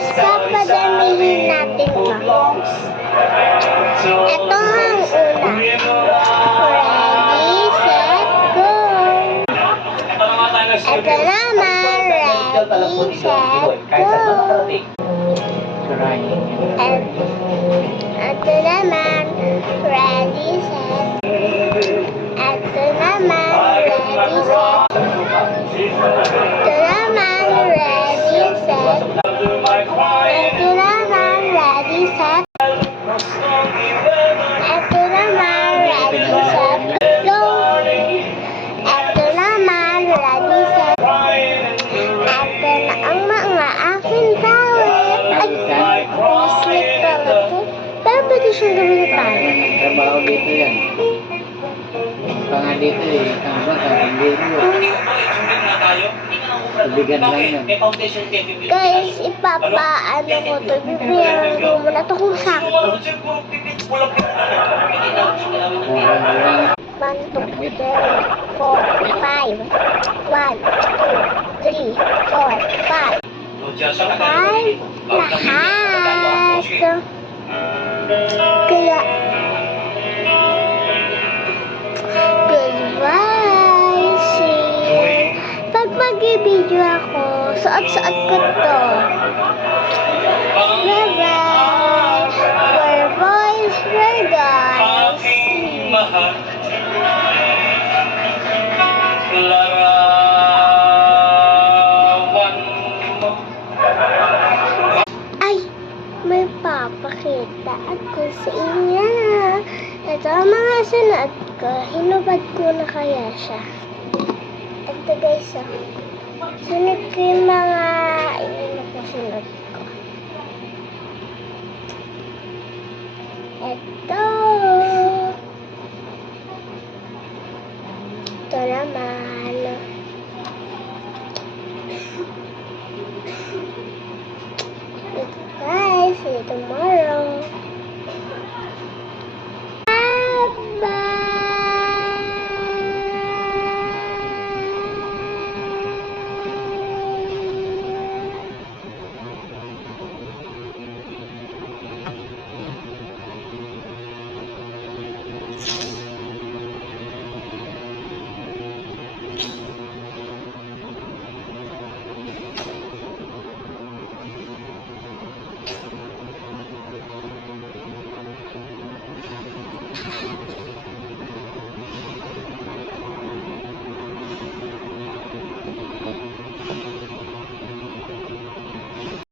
guys, papadamihin natin ito. Ito ang una. Ready, set, go! Ito naman, ready, set, go! Ito naman, ready, set. Ito naman, ready, set. Ito naman, ready, set. Ito naman, ready, set. Ito naman, ready, set, go! Ito naman, ready, set. Ito na ang mga aking tawid. Ay, slip pala ito. Pero pwede siyang gawin tayo. Trabaho dito yan. Panga dito eh. Kang dito. Pabigan lang yan. Guys, ipapaano ko ito. Bibigyan ko muna ito kung sakto. 1, 2, 3, 4, 5. 1, 2, 3, 4, 5. 5 lahat. Kaya, goodbye. See. Pag mag-video ako, suot-suot ko to. Bye-bye. We're boys, we're guys. Ay, may papakita ako sa inyo. Ito ang mga sunod ko. Hinubad ko na kaya siya. Ito guys, sunod ko yung mga sunod ko. Ito.